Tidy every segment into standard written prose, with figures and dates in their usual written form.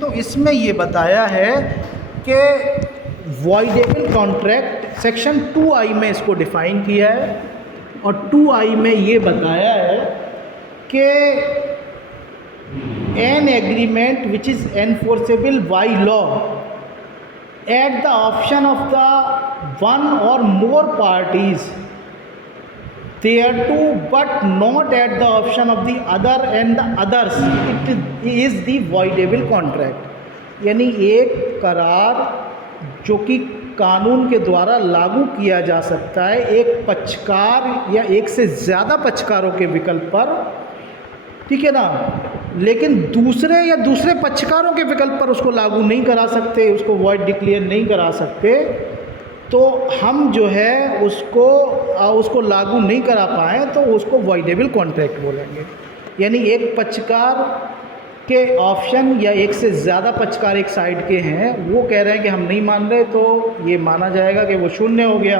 तो इसमें ये बताया है कि वॉइडेबल कॉन्ट्रैक्ट सेक्शन 2I में इसको डिफ़ाइन किया है और 2I में ये बताया है कि an agreement which is enforceable by law at the option of the one और मोर parties thereto but not at the option of the other and the others, it is the voidable contract। यानी एक करार जो कि कानून के द्वारा लागू किया जा सकता है एक पक्षकार या एक से ज़्यादा पक्षकारों के विकल्प पर, ठीक है ना, लेकिन दूसरे पक्षकारों के विकल्प पर उसको लागू नहीं करा सकते, उसको वॉइड डिक्लेयर नहीं करा सकते, तो हम जो है उसको लागू नहीं करा पाए तो उसको वॉइडेबल कॉन्ट्रैक्ट बोलेंगे। यानी एक पक्षकार के ऑप्शन या एक से ज़्यादा पक्षकार एक साइड के हैं, वो कह रहे हैं कि हम नहीं मान रहे, तो ये माना जाएगा कि वो शून्य हो गया।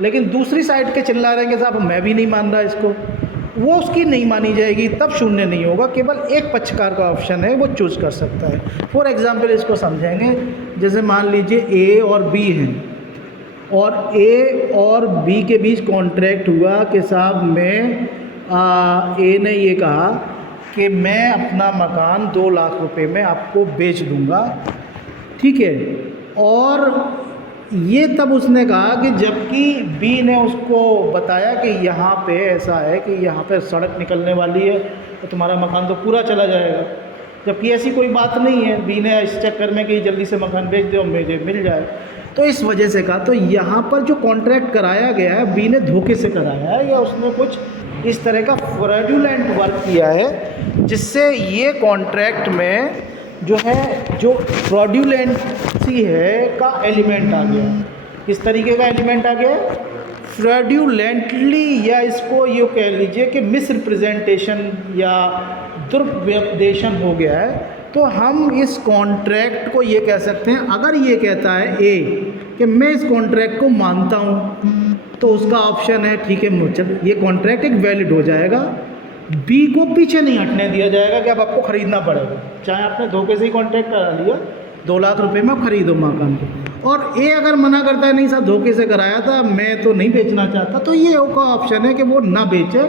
लेकिन दूसरी साइड के चिल्ला रहे हैं कि साहब मैं भी नहीं मान रहा इसको, वो उसकी नहीं मानी जाएगी, तब शून्य नहीं होगा। केवल एक पक्षकार का ऑप्शन है, वो चूज़ कर सकता है। फॉर एग्ज़ाम्पल इसको समझेंगे, जैसे मान लीजिए ए और बी हैं और ए और बी के बीच कॉन्ट्रैक्ट हुआ कि साहब ए ने ये कहा कि मैं अपना मकान 2 लाख रुपए में आपको बेच दूंगा, ठीक है। और ये तब उसने कहा कि जबकि बी ने उसको बताया कि यहाँ पे ऐसा है कि यहाँ पे सड़क निकलने वाली है तो तुम्हारा मकान तो पूरा चला जाएगा, जबकि ऐसी कोई बात नहीं है। बी ने इस चक्कर में कि जल्दी से मकान बेच दो मुझे मिल जाए, तो इस वजह से कहा। तो यहाँ पर जो कॉन्ट्रैक्ट कराया गया है बी ने धोखे से कराया है या उसने कुछ इस तरह का फ्रॉडुलेंट वर्क किया है, जिससे ये कॉन्ट्रैक्ट में जो है जो फ्रॉडुलेंसी है का एलिमेंट आ गया। किस तरीके का एलिमेंट आ गया? फ्रॉडुलेंटली, या इसको ये कह लीजिए कि मिसरिप्रेजेंटेशन या दुर्व्यपदेशन हो गया है। तो हम इस कॉन्ट्रैक्ट को ये कह सकते हैं, अगर ये कहता है ए कि मैं इस कॉन्ट्रैक्ट को मानता हूँ, तो उसका ऑप्शन है ठीक है चल ये कॉन्ट्रैक्ट एक वैलिड हो जाएगा। बी को पीछे नहीं हटने दिया जाएगा कि अब आपको ख़रीदना पड़ेगा, चाहे आपने धोखे से ही कॉन्ट्रैक्ट करा लिया 2 लाख रुपए में आप खरीदो मकान को। और ए अगर मना करता है नहीं साहब धोखे से कराया था, मैं तो नहीं बेचना चाहता, तो ये का ऑप्शन है कि वो ना बेचे।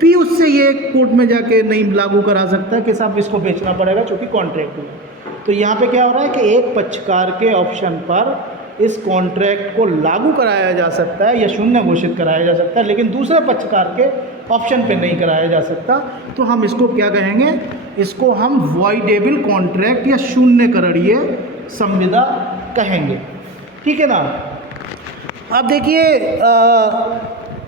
बी उससे ये कोर्ट में जाके नहीं लागू करा सकता कि साहब इसको बेचना पड़ेगा चूँकि कॉन्ट्रैक्ट हुआ। तो यहाँ पे क्या हो रहा है कि एक पक्षकार के ऑप्शन पर इस कॉन्ट्रैक्ट को लागू कराया जा सकता है या शून्य घोषित कराया जा सकता है, लेकिन दूसरे पक्षकार के ऑप्शन पे नहीं कराया जा सकता। तो हम इसको क्या कहेंगे? इसको हम वॉइडेबल कॉन्ट्रैक्ट या शून्यकरणीय संविदा कहेंगे, ठीक है ना। अब देखिए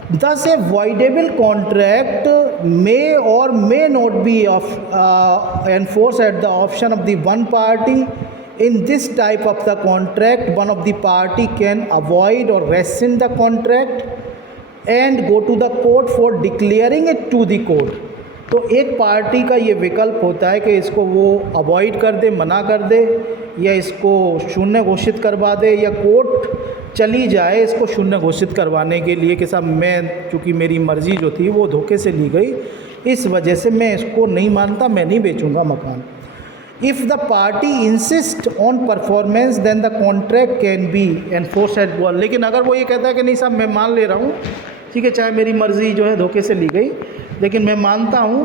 Thus, a voidable contract may or may not be enforced at the option of the one party. In this type of the contract, one of the party can avoid or rescind the contract and go to the court for declaring it to the court. तो एक party का ये विकल्प होता है कि इसको वो अवॉइड कर दे, मना कर दे, या इसको शून्य घोषित करवा दे, या कोर्ट चली जाए इसको शून्य घोषित करवाने के लिए कि साहब मैं चूँकि मेरी मर्ज़ी जो थी वो धोखे से ली गई, इस वजह से मैं इसको नहीं मानता, मैं नहीं बेचूंगा मकान। If the party insist on performance then the contract can be enforce at will. लेकिन अगर वो ये कहता है कि नहीं साहब मैं मान ले रहा हूँ, ठीक है, चाहे मेरी मर्ज़ी जो है धोखे से ली गई लेकिन मैं मानता हूँ,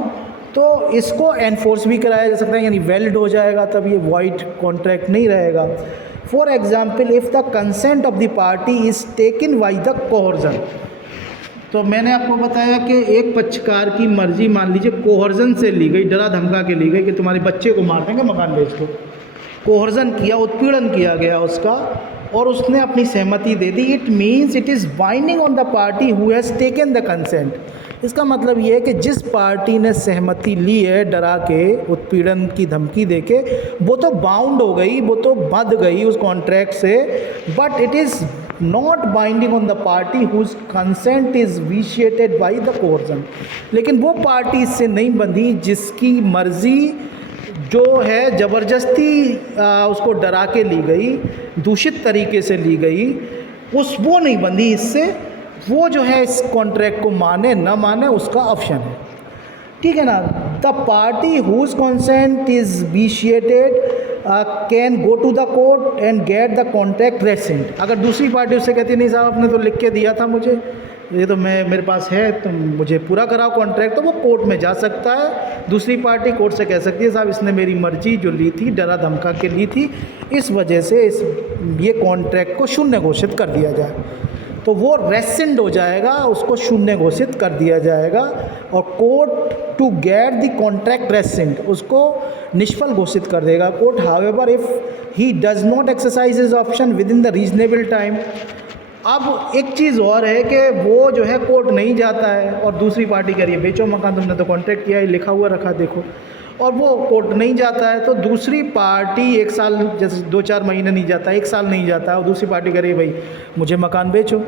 तो इसको एनफोर्स भी कराया जा सकता है, यानी वैलिड हो जाएगा, तब ये वॉइड कॉन्ट्रैक्ट नहीं रहेगा। For example if the consent of the party is taken by the coercion. तो मैंने आपको बताया कि एक पक्षकार की मर्जी मान लीजिए कोहर्जन से ली गई, डरा धमका के ली गई कि तुम्हारे बच्चे को मार देंगे मकान बेच दो। कोहर्जन किया, उत्पीड़न किया गया उसका, और उसने अपनी सहमति दे दी। It means it is binding on the party who has taken the consent. इसका मतलब ये है कि जिस पार्टी ने सहमति ली है डरा के, उत्पीड़न की धमकी देके, वो तो बाउंड हो गई, वो तो बंध गई उस कॉन्ट्रैक्ट से, but it is not binding on the party whose consent is vitiated by the coercion. लेकिन वो पार्टी इससे नहीं बंधी जिसकी मर्जी जो है ज़बरदस्ती उसको डरा के ली गई, दूषित तरीके से ली गई, वो नहीं बंधी इससे। वो जो है इस कॉन्ट्रैक्ट को माने न माने उसका ऑप्शन है, ठीक है ना। The party whose consent is vitiated can go to the court and get the contract rescind. अगर दूसरी पार्टी उससे कहती नहीं साहब आपने तो लिख के दिया था मुझे, ये तो मेरे पास है, तो मुझे पूरा कराओ कॉन्ट्रैक्ट, तो वो कोर्ट में जा सकता है। दूसरी पार्टी कोर्ट से कह सकती है साहब इसने मेरी मर्जी जो ली थी डरा धमका के ली थी, इस वजह से ये कॉन्ट्रैक्ट को शून्य घोषित कर दिया जाए, तो वो रेसेंड हो जाएगा, उसको शून्य घोषित कर दिया जाएगा। और court to get the contract rescind, उसको निष्फल घोषित कर देगा court. However if he does not exercise his option within the reasonable time. अब एक चीज़ और है कि वो जो है कोर्ट नहीं जाता है और दूसरी पार्टी कह रही है बेचो मकान, तुमने तो कॉन्ट्रैक्ट किया है, लिखा हुआ रखा देखो, और वो कोर्ट नहीं जाता है, तो दूसरी पार्टी 1 साल, जैसे 2-4 महीने नहीं जाता, 1 साल नहीं जाता, और दूसरी पार्टी कह रही है भाई मुझे मकान बेचो,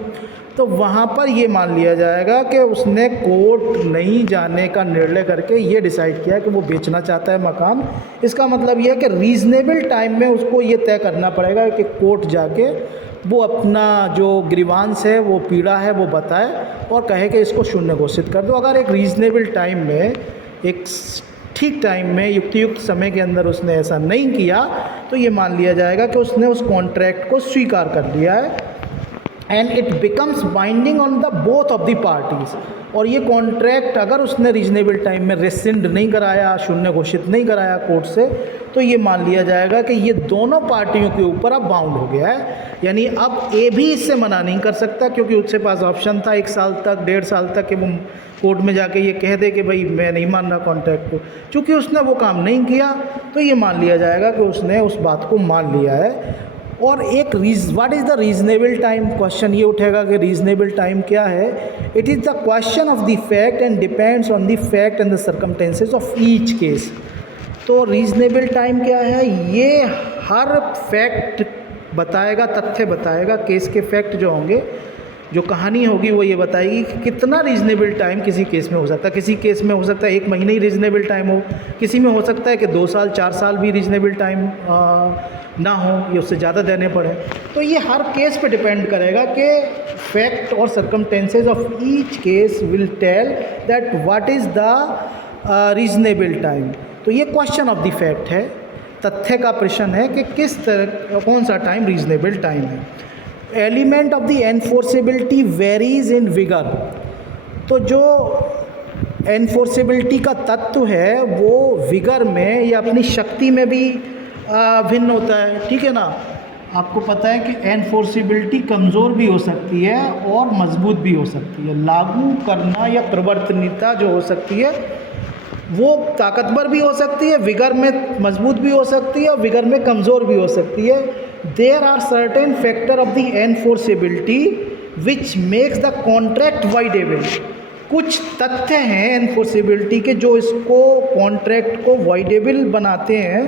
तो वहाँ पर ये मान लिया जाएगा कि उसने कोर्ट नहीं जाने का निर्णय करके ये डिसाइड किया कि वो बेचना चाहता है मकान। इसका मतलब ये है कि रीज़नेबल टाइम में उसको ये तय करना पड़ेगा कि कोर्ट जाके वो अपना जो ग्रीवांस है, वो पीड़ा है, वो बताए और कहे कि इसको शून्य घोषित कर दो। अगर एक रीज़नेबल टाइम में, एक ठीक टाइम में, युक्त समय के अंदर उसने ऐसा नहीं किया, तो ये मान लिया जाएगा कि उसने उस कॉन्ट्रैक्ट को स्वीकार कर लिया है and it becomes binding on the both of the parties. और ये कॉन्ट्रैक्ट अगर उसने रीजनेबल टाइम में रेसिंड नहीं कराया, शून्य घोषित नहीं कराया कोर्ट से, तो ये मान लिया जाएगा कि ये दोनों पार्टियों के ऊपर अब बाउंड हो गया है। यानी अब ए भी इससे मना नहीं कर सकता, क्योंकि उसके पास ऑप्शन था 1 साल तक, 1.5 साल तक कि वो कोर्ट में जाके ये कह दे कि भाई मैं नहीं मान रहा कॉन्ट्रैक्ट को। चूँकि उसने वो काम नहीं किया, तो ये मान लिया जाएगा कि उसने उस बात को मान लिया है। और एक what is the reasonable time, question ये उठेगा कि रीजनेबल टाइम क्या है। It is the question of the fact and depends on the fact and the circumstances of each case. तो रीजनेबल टाइम क्या है, ये हर फैक्ट बताएगा, तथ्य बताएगा, केस के फैक्ट जो होंगे, जो कहानी होगी वो ये बताएगी कि कितना रीजनेबल टाइम किसी केस में हो सकता है। किसी केस में हो सकता है 1 महीने ही रीजनेबल टाइम हो, किसी में हो सकता है कि 2 साल 4 साल भी रीजनेबल टाइम ना हो, ये उससे ज़्यादा देने पड़े। तो ये हर केस पे डिपेंड करेगा कि फैक्ट और circumstances of each case will tell that what is the reasonable time. तो ये क्वेश्चन ऑफ द फैक्ट है, तथ्य का प्रश्न है कि किस तरह, कौन सा टाइम रीजनेबल टाइम है। Element of the enforceability varies in vigour. तो जो एनफोर्सेबिलिटी का तत्व है वो विगर में या अपनी शक्ति में भी भिन्न होता है, ठीक है ना। आपको पता है कि एनफोर्सेबिलिटी कमज़ोर भी हो सकती है और मजबूत भी हो सकती है। लागू करना या प्रवर्तनीयता जो हो सकती है वो ताकतवर भी हो सकती है, विगर में मजबूत भी हो सकती है और विगर में कमज़ोर भी हो सकती है। There are certain factor of the enforceability which makes the contract voidable. कुछ तथ्य हैं एनफोर्सेबिलिटी के जो इसको कॉन्ट्रैक्ट को वाइडेबल बनाते हैं।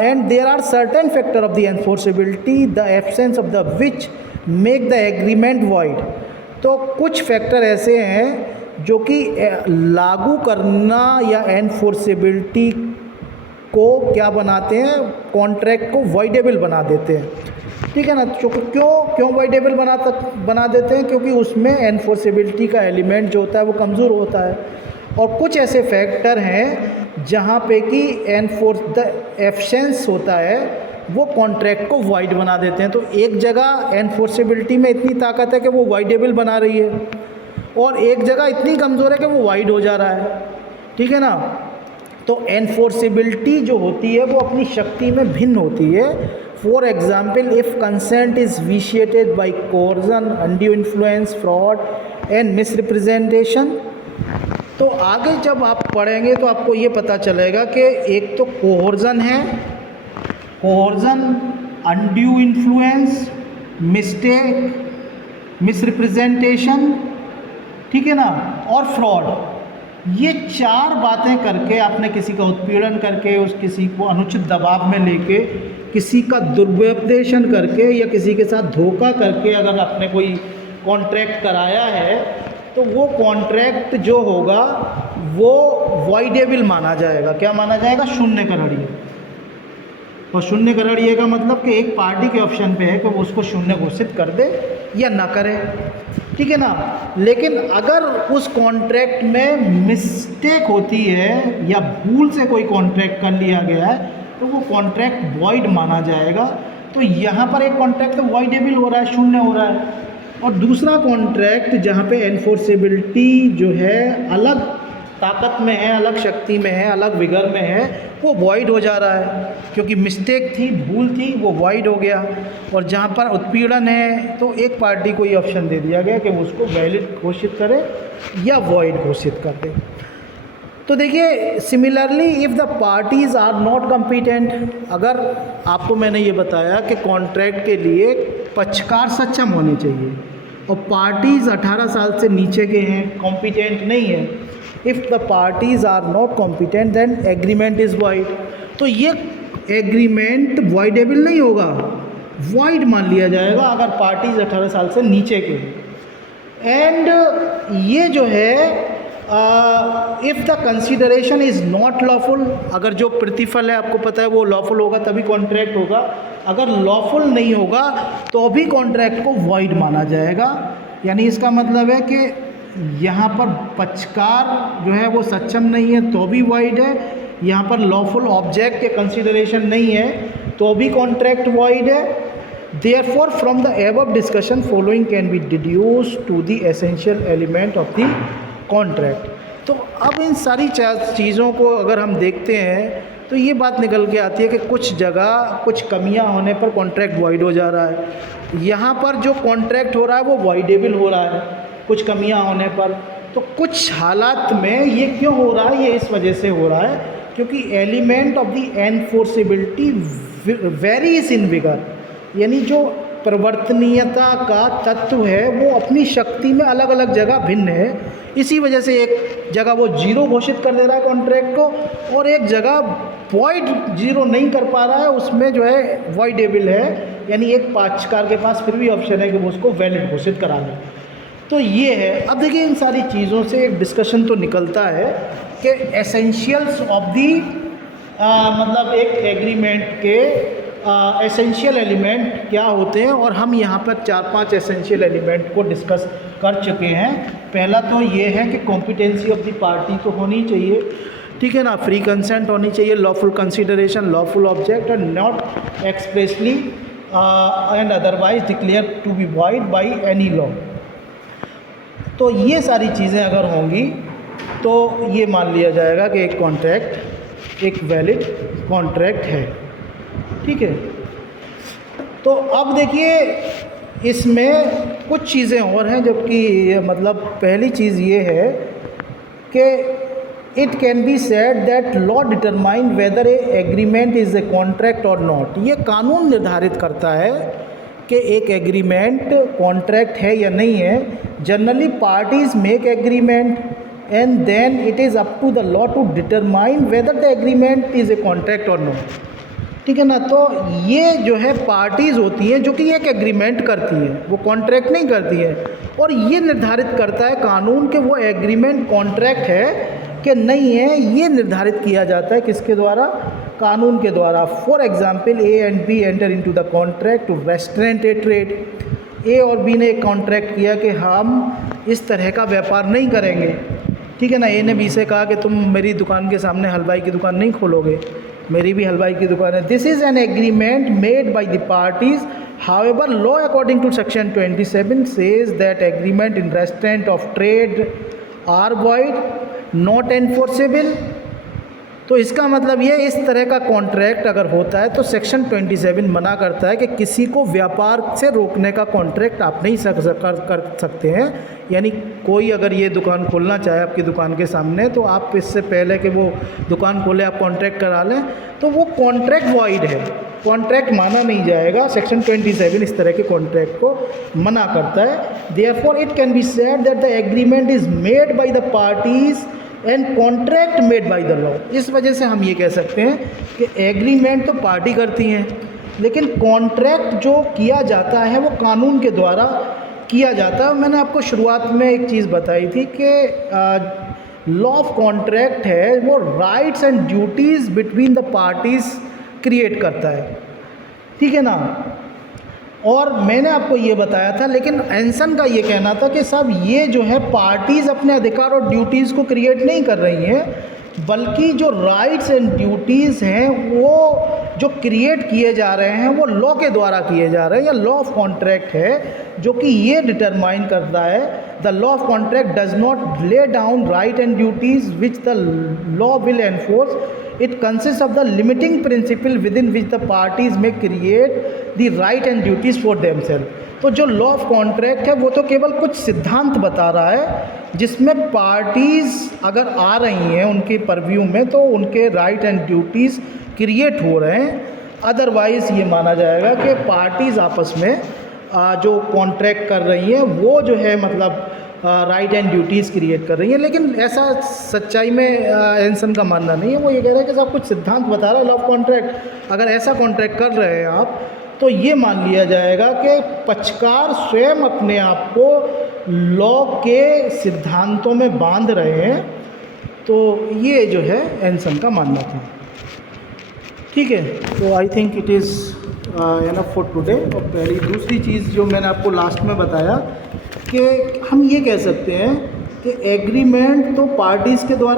And there are certain factor of the enforceability the absence of the which make the agreement void. तो कुछ फैक्टर ऐसे हैं जो कि लागू करना या एनफोर्सेबिलिटी को क्या बनाते हैं, कॉन्ट्रैक्ट को वाइडेबल बना देते हैं, ठीक है ना। क्यों वाइडेबल बना देते हैं, क्योंकि उसमें एनफोर्सेबिलिटी का एलिमेंट जो होता है वो कमज़ोर होता है। और कुछ ऐसे फैक्टर हैं जहाँ पे कि द एब्सेंस होता है वो कॉन्ट्रैक्ट को वाइड बना देते हैं। तो एक जगह एनफोर्सेबिलिटी में इतनी ताकत है कि वो वाइडेबल बना रही है और एक जगह इतनी कमज़ोर है कि वो वाइड हो जा रहा है, ठीक है ना। तो एनफोर्सेबिलिटी जो होती है वो अपनी शक्ति में भिन्न होती है। For example, if consent is vitiated by coercion, undue influence, fraud and misrepresentation. तो आगे जब आप पढ़ेंगे तो आपको ये पता चलेगा कि एक तो कोर्जन है, coercion, undue influence, mistake, misrepresentation, ठीक है ना, और फ्रॉड। ये 4 बातें करके आपने किसी का उत्पीड़न करके, उस किसी को अनुचित दबाव में लेके, किसी का दुर्व्यपदेशन करके या किसी के साथ धोखा करके अगर आपने कोई कॉन्ट्रैक्ट कराया है तो वो कॉन्ट्रैक्ट जो होगा वो वाइडेबल माना जाएगा। क्या माना जाएगा? शून्य करणीय। और शून्य करणीय का मतलब कि एक पार्टी के ऑप्शन पे है कि वो उसको शून्य घोषित कर दे या ना करे, ठीक है ना। लेकिन अगर उस कॉन्ट्रैक्ट में मिस्टेक होती है या भूल से कोई कॉन्ट्रैक्ट कर लिया गया है तो वो कॉन्ट्रैक्ट वॉइड माना जाएगा। तो यहाँ पर एक कॉन्ट्रैक्ट तो वॉइडेबल हो रहा है, शून्य हो रहा है, और दूसरा कॉन्ट्रैक्ट जहाँ पे एनफोर्सेबिलिटी जो है अलग ताकत में है, अलग शक्ति में है, अलग विगर में है, वो वॉइड हो जा रहा है क्योंकि मिस्टेक थी, भूल थी, वो वॉइड हो गया। और जहाँ पर उत्पीड़न है तो एक पार्टी को ये ऑप्शन दे दिया गया कि वो उसको वैलिड घोषित करे या वॉइड घोषित कर दे। तो देखिए similarly if the parties are not competent, अगर आपको मैंने ये बताया कि कॉन्ट्रैक्ट के लिए पक्षकार सक्षम होने चाहिए और पार्टीज़ 18 साल से नीचे के हैं, कॉम्पिटेंट नहीं है, if the parties are not competent then agreement is void. तो ये एग्रीमेंट वॉइडेबल नहीं होगा, वॉइड मान लिया जाएगा अगर पार्टीज़ 18 साल से नीचे के। एंड ये जो है if the consideration is not lawful, अगर जो प्रतिफल है आपको पता है वो लॉफुल होगा तभी कॉन्ट्रैक्ट होगा, अगर लॉफुल नहीं होगा तो भी कॉन्ट्रैक्ट को वॉइड माना जाएगा। यानी इसका मतलब है कि यहाँ पर पक्षकार जो है वो सक्षम नहीं है तो भी वॉइड है, यहाँ पर लॉफुल ऑब्जेक्ट के कंसिडरेशन नहीं है तो भी कॉन्ट्रैक्ट वॉइड है। Therefore, from the above discussion, following can be deduced to the essential element of the contract। तो अब इन सारी चीज़ों को अगर हम देखते हैं तो ये बात निकल के आती है कि कुछ जगह कुछ कमियां होने पर कॉन्ट्रैक्ट वॉइड हो जा रहा है। यहाँ पर जो कॉन्ट्रैक्ट हो रहा है वो वॉइडेबल हो रहा है कुछ कमियां होने पर। तो कुछ हालात में ये क्यों हो रहा है, ये इस वजह से हो रहा है क्योंकि element of the enforceability varies in vigour, यानी जो परिवर्तनीयता का तत्व है वो अपनी शक्ति में अलग अलग जगह भिन्न है। इसी वजह से एक जगह वो जीरो घोषित कर दे रहा है कॉन्ट्रैक्ट को और एक जगह वॉइड जीरो नहीं कर पा रहा है, उसमें जो है वॉइडेबल है, यानी एक पक्षकार के पास फिर भी ऑप्शन है कि वो उसको वैलिड घोषित करा ले। तो ये है। अब देखिए इन सारी चीज़ों से एक डिस्कशन तो निकलता है कि एसेंशियल्स ऑफ दी मतलब एक एग्रीमेंट के एसेंशियल एलिमेंट क्या होते हैं, और हम यहाँ पर 4-5 एसेंशियल एलिमेंट को डिस्कस कर चुके हैं। पहला तो ये है कि कॉम्पिटेंसी ऑफ द पार्टी तो होनी चाहिए, ठीक है ना, फ्री कंसेंट होनी चाहिए, lawful consideration, lawful object and not expressly and otherwise declare to be void by any law. तो ये सारी चीज़ें अगर होंगी तो ये मान लिया जाएगा कि एक कॉन्ट्रैक्ट एक वैलिड कॉन्ट्रैक्ट है, ठीक है। तो अब देखिए इसमें कुछ चीज़ें और हैं, जबकि मतलब पहली चीज़ ये है कि it can be said that law determine whether A agreement is a contract or not. ये कानून निर्धारित करता है कि एक एग्रीमेंट कॉन्ट्रैक्ट है या नहीं है। Generally parties make agreement and then it is up to the law to determine whether the agreement is a contract or not, ठीक है ना। तो ये जो है पार्टीज़ होती हैं जो कि एक एग्रीमेंट करती हैं, वो कॉन्ट्रैक्ट नहीं करती हैं, और ये निर्धारित करता है कानून कि वो एग्रीमेंट कॉन्ट्रैक्ट है कि नहीं है। ये निर्धारित किया जाता है किसके द्वारा, कानून के द्वारा। For example A and B enter into the contract to restraint a trade. A और बी ने एक कॉन्ट्रैक्ट किया कि हम इस तरह का व्यापार नहीं करेंगे, ठीक है ना। ए ने बी से कहा कि तुम मेरी दुकान के सामने हलवाई की दुकान नहीं खोलोगे, मेरी भी हलवाई की दुकान है। This is an agreement made by the parties. However law according to section 27 says that agreement in restraint of trade are void not enforceable. तो इसका मतलब ये इस तरह का कॉन्ट्रैक्ट अगर होता है तो सेक्शन 27 मना करता है कि किसी को व्यापार से रोकने का कॉन्ट्रैक्ट आप नहीं कर सकते हैं। यानी कोई अगर ये दुकान खोलना चाहे आपकी दुकान के सामने, तो आप इससे पहले कि वो दुकान खोले आप कॉन्ट्रैक्ट करा लें तो वो कॉन्ट्रैक्ट वॉइड है, कॉन्ट्रैक्ट माना नहीं जाएगा। सेक्शन 27 इस तरह के कॉन्ट्रैक्ट को मना करता है। Therefore it can be said that the agreement is made by the parties and contract made by the law. इस वजह से हम ये कह सकते हैं कि एग्रीमेंट तो पार्टी करती हैं, लेकिन कॉन्ट्रैक्ट जो किया जाता है वो कानून के द्वारा किया जाता है। मैंने आपको शुरुआत में एक चीज़ बताई थी कि लॉ ऑफ कॉन्ट्रैक्ट है वो rights and duties between the parties create करता है, ठीक है ना। और मैंने आपको ये बताया था, लेकिन एंसन का ये कहना था कि साहब ये जो है पार्टीज़ अपने अधिकार और ड्यूटीज़ को क्रिएट नहीं कर रही हैं, बल्कि जो राइट्स एंड ड्यूटीज़ हैं वो जो क्रिएट किए जा रहे हैं वो लॉ के द्वारा किए जा रहे हैं, या लॉ ऑफ कॉन्ट्रैक्ट है जो कि ये डिटरमाइन करता है the law of contract does not lay down right and duties which the law will enforce, it consist of the limiting principle within which the parties may create the right and duties for themselves. तो जो law of contract है वो तो केवल कुछ सिद्धांत बता रहा है जिसमें पार्टीज़ अगर आ रही हैं उनके परव्यू में तो उनके राइट एंड ड्यूटीज़ क्रिएट हो रहे हैं। अदरवाइज़ ये माना जाएगा कि पार्टीज़ आपस में जो कॉन्ट्रैक्ट कर रही हैं वो जो है मतलब राइट एंड ड्यूटीज़ क्रिएट कर रही हैं। लेकिन ऐसा सच्चाई में एंसन का मानना नहीं है। वो ये कह रहा है कि सब कुछ सिद्धांत बता रहा है लॉ ऑफ कॉन्ट्रैक्ट, अगर ऐसा कॉन्ट्रैक्ट कर रहे हैं आप तो ये मान लिया जाएगा कि पक्षकार स्वयं अपने आप को लॉ के सिद्धांतों में बांध रहे हैं। तो ये जो है एंसन का मानना था। ठीक है, तो I think it is enough for today. और पहली दूसरी चीज़ जो मैंने आपको लास्ट में बताया कि हम ये कह सकते हैं कि एग्रीमेंट तो पार्टीज़ के द्वारा